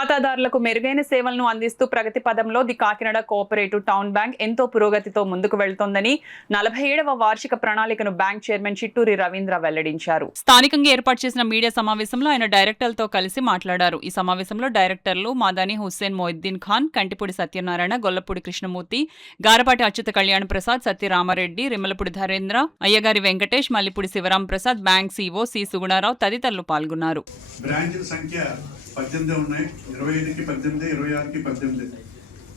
ఖాతాదారులకు మెరుగైన సేవలను అందిస్తూ ప్రగతి పదంలో the Kakinada cooperative town bank ఎంతో పురోగతితో ముందుకు వెళ్తోందని 47వ వార్షిక ప్రణాళికను బ్యాంక్ చైర్మన్ చిట్టూరి రవీంద్ర వెల్లడించారు. స్థానికంగా ఏర్పాటు చేసిన మీడియా సమావేశంలో ఆయన డైరెక్టర్లతో కలిసి మాట్లాడారు. ఈ సమావేశంలో డైరెక్టర్లు మాదాని Hussain Moiddin Khan, Kantipudi Satyanarayana, Gollapudi Krishnamurthy, Garapati Achyuta Kalyan Prasad, సత్యరామారెడ్డి, Rimmalapudi Dharendra, Ayyagari Venkatesh, Mallipudi Shivaram Prasad, bank CO C Sugunarao తదితరులు పాల్గొన్నారు. 18 ఉన్నాయి. 25కి 18, 26కి 18.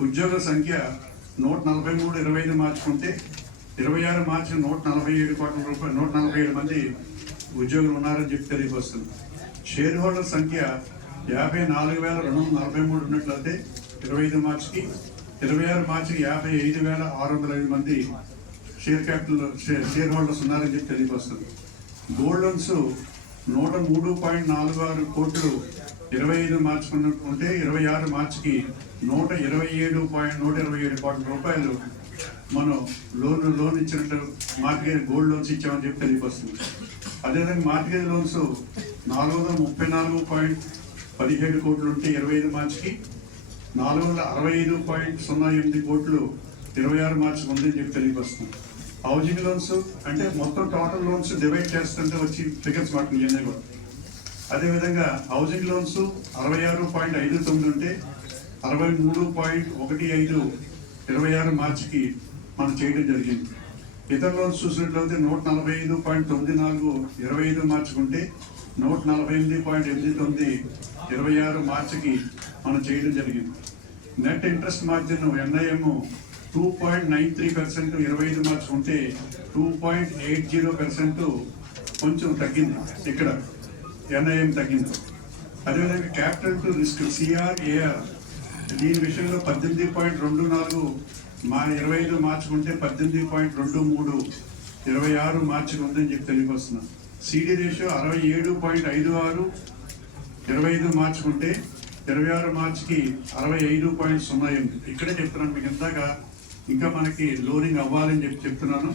ఉద్యోగుల సంఖ్య 143, 25 మార్చుకుంటే 26 మార్చి 147 కోట్ల రూపాయలు, 147 మంది ఉద్యోగులు ఉన్నారని చెప్పి తెలియవస్తుంది. షేర్ హోల్డర్ సంఖ్య 54,243 ఉన్నట్లయితే 25 మార్చికి, 26 మార్చికి 55,605 మంది షేర్ హోల్డర్స్ ఉన్నారని చెప్పి తెలియవస్తుంది. గోల్డ్ లోన్స్ 103.46 కోట్లు 25 మార్చి ఉంటే 26 మార్చికి 127 కోట్ల రూపాయలు మనం లోన్ ఇచ్చినట్టు మార్టిగేజ్ గోల్డ్ లోన్స్ ఇచ్చామని చెప్పి తెలియవస్తుంది. అదేవిధంగా మార్టిగేజ్ లోన్స్ 434.17 కోట్లు ఉంటే 25 మార్చికి 465.08 కోట్లు 26 మార్చికి ఉందని చెప్పి తెలియవస్తుంది. హౌసింగ్ లోన్స్ అంటే మొత్తం టోటల్ లోన్స్ డివైడ్ చేస్తుంటే వచ్చి ఫిగర్స్ వాటిని ఇవన్నీ కూడా. అదేవిధంగా హౌసింగ్ లోన్స్ 66.59 ఉంటే 63.15 26 మార్చికి మనం చేయడం జరిగింది. ఇతర లోన్స్ చూసినట్లయితే 145.94 25 మార్చికి ఉంటే 148.89 26 మార్చికి మనం చేయడం జరిగింది. నెట్ ఇంట్రెస్ట్ మార్జిన్ NIM 2.93% 25 మార్చి ఉంటే 2.80% కొంచెం తగ్గింది. ఇక్కడ NIM తగ్గింది. అదేవిధంగా క్యాపిటల్ టు రిస్క్ CRAR దీని విషయంలో 18.24 25 మార్చికి ఉంటే 18.23 26 మార్చికి ఉందని చెప్పి తెలియవస్తున్నాం. CD రేషియో 67.56 25 మార్చికి ఉంటే 26 మార్చికి 65.08. ఇక్కడే చెప్తున్నాను మీకు ఇందాక ఇంకా మనకి లోనింగ్ అవ్వాలని చెప్పి చెప్తున్నాను.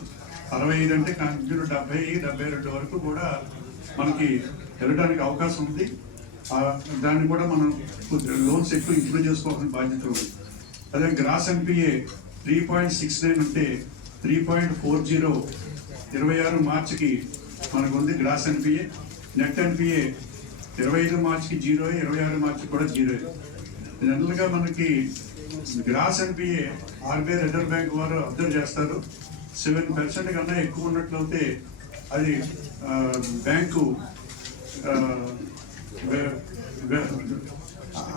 65 అంటే కంటిన్యూ 70, 72 వరకు కూడా మనకి వెళ్ళడానికి అవకాశం ఉంది. దాన్ని కూడా మనం లోన్స్ ఎక్కువ ఇంప్రూవ్ చేసుకోవాల్సిన బాధ్యత ఉంది. అదే గ్రాస్ NPA 3.69 ఉంటే 3.40 26 మార్చికి మనకు ఉంది గ్రాస్ NPA. నెట్ NPA 25 మార్చికి 0, 26 మార్చికి కూడా 0. జనరల్గా మనకి gross NPA RBI reserve bank వారు అబ్జర్వ్ చేస్తారు. 7% కన్నా ఎక్కువ ఉన్నట్లయితే అది బ్యాంకు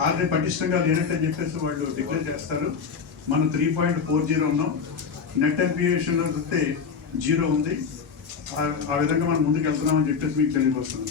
ఆర్డర్ పటిష్టంగా లేనట్టని చెప్పేసి వాళ్ళు డిక్లేర్ చేస్తారు. మనం 3.40 ఉన్నాం. నెట్ NPA విషయంలో చూస్తే 0 ఉంది. ఆ విధంగా మనం ముందుకు వెళ్తున్నామని చెప్పేసి మీకు తెలియవస్తుంది.